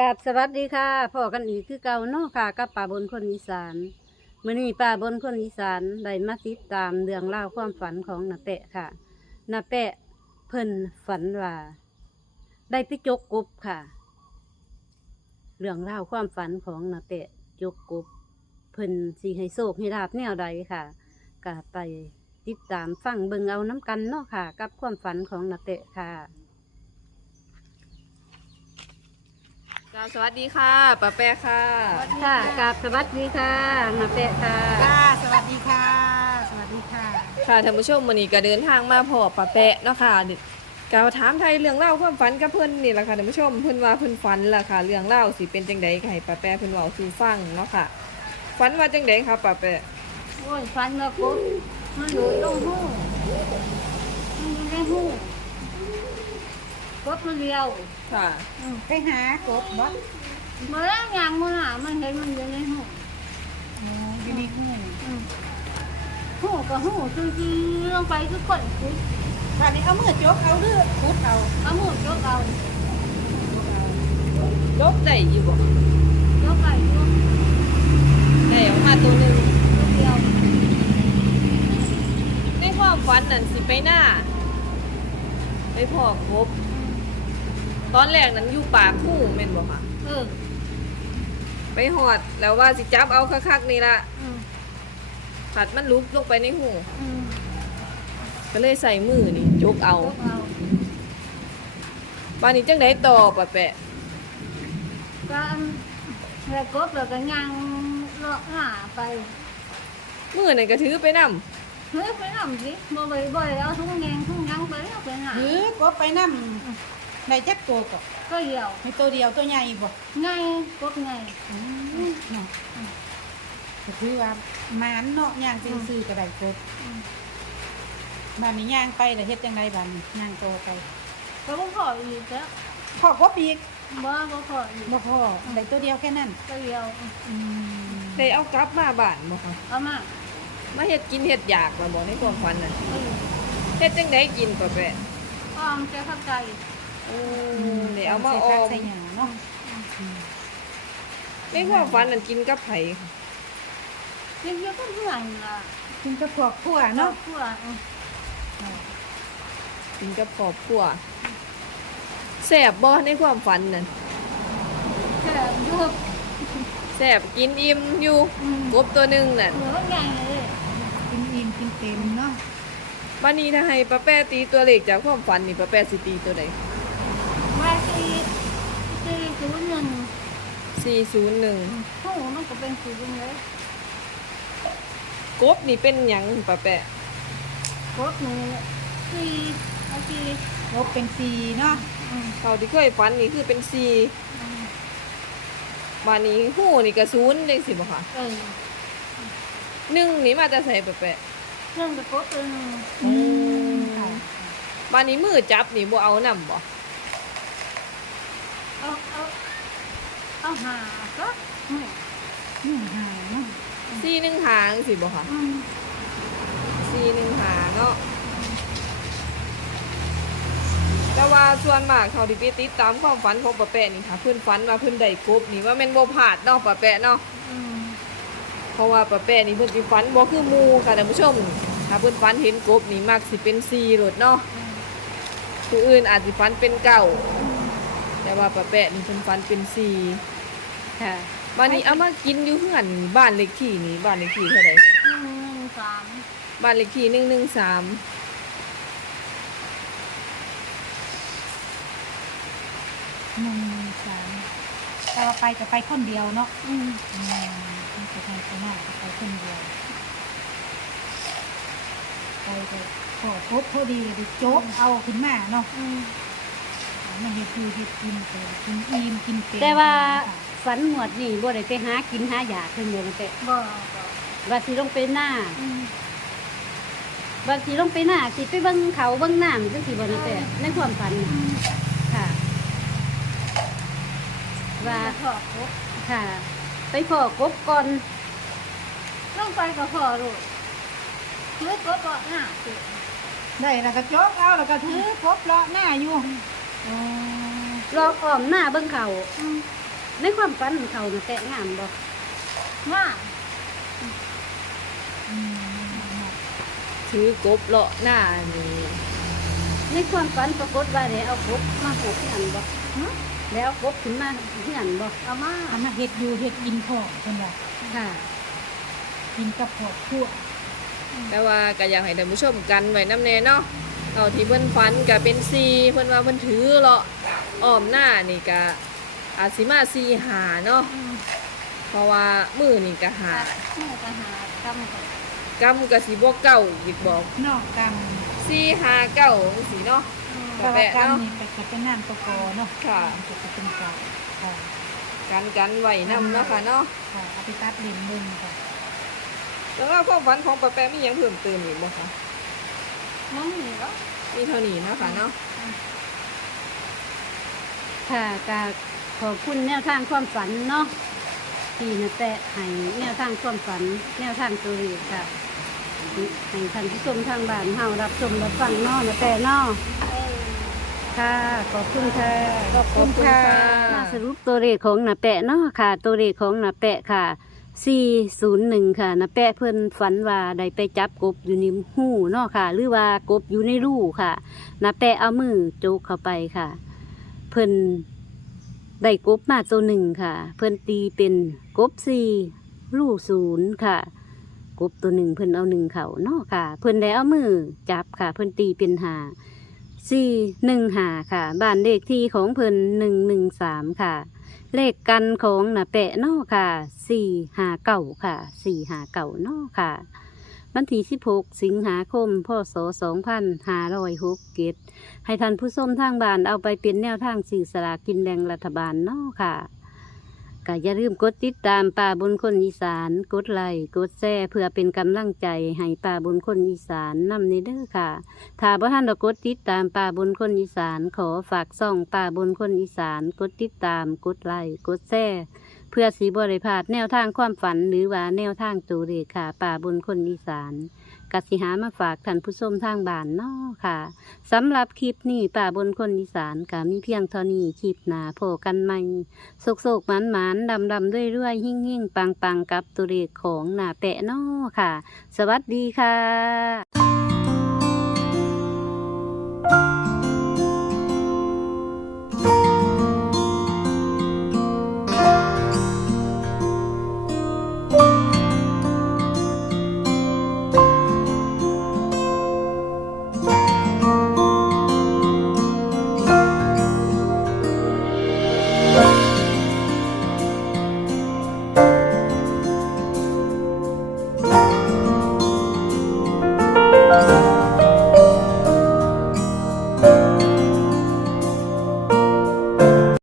กับสวัสดีค่ะพ่อกันอีกคือเก่าเนาะค่ะกับป่าบนคนอีสานมื้อนี้ป่าบนคนอีสานได้มาติดตามเรื่องเล่าวความฝันของนาแปะค่ะนาแปะเพิ่นฝันว่าได้ไปจกกบค่ะ เรื่องเล่าวความฝันของนาแปะจกกบเพิ่นสิให้โชคให้ลาบแนวใดค่ะก็ไปติดตามฟังเบิ่งเอาน้ำกันเนาะค่ะ กับความฝันของนาแปะค่ะ จ้าสวัสดีค่ะป้าแปะค่ะ ค่ะกับสวัสดีค่ะนาแปะค่ะ ค่ะ สวัสดีค่ะ สวัสดีค่ะ ค่ะท่านผู้ชมวันนี้ก็เดินทางมาพอป้าแปะเนาะค่ะนี่ก็ถามไทยเรื่องเล่าวความฝันกับเพิ่นนี่แหละค่ะท่านผู้ชมเพิ่นว่าเพิ่นฝันล่ะค่ะ เรื่องเล่าวสิเป็นจังไดก็ให้ป้าแปะเพิ่นเว้าสู่ฟังเนาะค่ะฝันว่าจังไดครับป้าแปะโอ้ยฟันมากบมันอยู่ตรงหูมันอยู่ในหู กบมันเดียวค่ะอืมไปหากบบ่เมื่อแล้วยางมันหามันเห็นมันอยู่ในหูโอ้อยู่ในหูอืมหูกับหูคือคือลงไปคือก้นคุดตอนนี้เอามือจกเอาเลือพุดเอาเอาหมูยกเอาลบได้อยู่บ่ยกไปยกได้ออกมาตัวหนึงตัวเดียวในความฝันนั่นสิไปหน้าไปพอกบ ตอนแรกนั้นอยู่ปากคู่แม่นบ่ค่ะเออไปหอดแล้วว่าสิจับเอาคักๆนี่ละอืมผัดมันลุกลงไปในหูอืมก็เลยใส่มือนี่ยกเอายกเอาบ้านนี้จังไดต่อปะแปะ ก็อันแล้วกบแล้วก็ยางเลาะหน้าไปมือนั่นก็ถือไปนำเฮ้ยไปนำสิบ่ไปบ่ไปเอาทุ่งแงงทุ่งยังไปเอาไปหาหรือกบไปนั่ม ในจักตัวก็ก็เดียวในตัวเดียวตัวใหญ่บ่ไงกบไงอืมเนาะก็คือว่าหมานเนาะย่างซื่อๆก็ได้กบบ้านนี้ย่างไปแต่เฮ็ดจังไดบ้านนี้ย่างโตไปก็บ่พออีกแล้วพอกบอีกบ่บ่พออีกบ่พอได้ตัวเดียวแค่นั้นก็เดียวอืมได้เอากลับมาบ้านบ่คะเอามามาเฮ็ดกินเฮ็ดอยากมาบ่ในความฝันน่ะเออเฮ็ดจังไดกินปะแปะออมจะเข้าใจ โอ้ได้เอามาออมใส่หยาเนาะในความฝันนั่นกินกับไผค่ะเรียกเยอะก็เพื่อนล่ะกินกับพวกขั่วเนาะเพื่อนเออกินกับครอบครัวแซ่บบ่ในความฝันนั่นแค่ยุบแซ่บกินอิ่มอยู่อืมกบตัวหนึงนั่นเหมือนว่าไงเลยกินอิ่มกินเต็มเนาะบ้านนี้ถ้าให้ป้าแป้ตีตัวเลขจากความฝันนี่ป้าแป้สิตีตัวใดว่าสี่ สี่ศูนย์หนึ่ง401หูมันก็เป็นศูนย์เลยกบนี่เป็นหยังป้าแป้กบหนึ่งสี่เอาสี่ลบเป็นสีเนาะอืมเท่าที่เคยฝันนี่คือเป็นสี่อืมบ้านนี้หูนี่ก็ศูนย์จังสิบ่ค่ะเออหนึ่งนี่มาจะใส่ป้าแป้เรื่องกับกบเป็นอืมค่ะบ้านนี้มือจับนี่บ่เอานํบ่เอาเอา เอาหาก็อืมอืมหาเนาะสี่หนึ่งหางสิบ่ค่ะอืมสี่หนึ่งหางเนาะแต่ว่าส่วนมากเขาที่ไปติดตามความฝันของป้าแป้นี่ค่ะเพิ่นฝันว่าเพิ่นได้กบนี่ว่าแม่นบ่พลาดเนาะป้าแป้เนาะ อืมเพราะว่าป้าแป้นี่เพิ่นสิฝันบ่คือหมู่ค่ะท่านผู้ชม ถ้าเพิ่นฝันเห็นกบนี่มักสิเป็น4โลดเนาะผู้อื่นอาจสิฝันเป็นเก้า แต่ว่าป้าแป้นี่เพิ่นฝันเป็น4ค่ะบัดนี้เอามากินอยู่เฮือนบ้านเลขที่นี่บ้านเลขที่เท่าใดหนึ่งหนึ่งสามบ้านเลขที่113หนึ่งสามแต่ว่าไปก็ไปคนเดียวเนาะอืมอืมมันจะไปข้างนอกก็ไปคนเดียวไปก็ขอพบพอดีดิโจ๊กเอาขึ้นมาเนาะอืม มันเฮ็ดคือเฮ็ดกินไปกินอิ่มกินเต็มแต่ว่าฝันหวดนี่บ่ได้ไปหากินหายาเพิ่นบ่แต่บ่ว่าสิลงไปหน้าอืมว่าสิลงไปหน้าสิไปเบิ่งเขาเบิ่งน้ำจังซี่บ่นะแต่ในความฝันน่ะค่ะ ว่าขอพบค่ะ ไปพ่อกบก่อนลงไปก็พอลูกเมื่อก็ก็หน้าสิได้แล้วก็โจ๊กเอาแล้วก็ถือพบเลาะหน้าอยู่ อ๋อรออ้อมหน้าเบิ่งเขาอืมในความฝันของเขาน่ะแปะงามบ่ว่าอืมถือกบเลาะหน้านี่ในความฝันปรากฏว่าได้เอากบมาหกเหือนบ่ฮะแล้วเอากบขึ้นมาเหือนบ่เอามาเอามาเฮ็ดอยู่เฮ็ดกินพ่อเพิ่นว่าค่ะ กินกับครอบครัวแต่ว่าก็อยากให้ท่านผู้ชมกันไว้น้ำแน่เนาะ เอาที่เพิ่นฝันก็เป็นซีเพิ่นว่าเพิ่นถือเลาะอ้อมหน้านี่ก็อาจสิมาซีหาเนาะอืมเพราะว่ามือนี่ก็หาแม่จะหากำกับกำก็สิบ่เก่าอีกบอกนอกกรรมซีหาเก่าจังซี่เนาะแต่ว่ากรรมนี่ก็จะเป็นน้ำตะกอเนาะค่ะมันจะเป็นกรรมค่ะกันกันไว้นำเนาะค่ะเนาะค่ะเอาไปตัดเล่นเบิ่งค่ะ แล้วก็ความฝันของป้าแปะมีหยังเพิ่มเติมอีกบ่คะ น้องหนีก็มีเท่านี้เนาะค่ะเนาะค่ะกาขอบคุณแนวทางความฝันเนาะที่นาแตะให้แนวทางความฝัน แนวทางตัวเลขค่ะให้ท่านผู้ชมทางบ้านเฮารับชมรับฟังเนาะนาแตะเนาะเออค่ะขอบคุณค่ะขอบคุณค่ะมาสรุปตัวเลขของนาแปะเนาะค่ะ ตัวเลขของนาแปะค่ะ 401 ค่ะนาแปะเพิ่นฝันว่าได้ไปจับกบอยู่ในหูเนาะค่ะ หรือว่ากบอยู่ในรูค่ะนาแปะเอามือโจกเข้าไปค่ะ เพิ่นได้กบมาตัวหนึ่งค่ะ เพิ่นตีเป็นกบสี่ลูศูนย์ค่ะ กบตัวหนึ่งเพิ่นเอาหนึ่งเขาเนาะค่ะ เพิ่นได้เอามือจับค่ะ เพิ่นตีเป็นหาสี่หนึ่งหาค่ะ บ้านเลขที่ของเพิ่นหนึ่งหนึ่งสามค่ะ เลขกันของน่ะแปะเนอค่ะสี่หาเก่าค่ะสี่หาเก่าเนอค่ะวันที่สิบหกสิงหาคม พศสองพันห้าร้อยหกเกตให้ท่านผู้ชมทางบ้านเอาไปเป็นแนวทางสื่อสลากกินแบ่งรัฐบาลเนอค่ะ ก็อย่าลืมกดติดตามป่าบนคนอีสาน กดไลค์กดแชร์เพื่อเป็นกำลังใจให้ป่าบนคนอีสานนำในเด้อค่ะ ถ้าบ่ท่านได้กดติดตามป่าบนคนอีสาน ขอฝากซ่องป่าบนคนอีสาน กดติดตามกดไลค์กดแชร์เพื่อสีบริพลาดแนวทางความฝันหรือว่าแนวทางตัวเลขค่ะป่าบนคนอีสาน กสิหามาฝากท่านผู้ชมทางบ้านเนาะค่ะสำหรับคลิปนี้ป่าบนคนอีสานก็มีเพียงเท่านี้คลิปหนาโผกันใหม่โศกโศกหมานหมานดำดำด้วยเรื่อยหิ่งหิ่งปังปังกับตุเรกของหนาแปะเนาะค่ะ สวัสดีค่ะ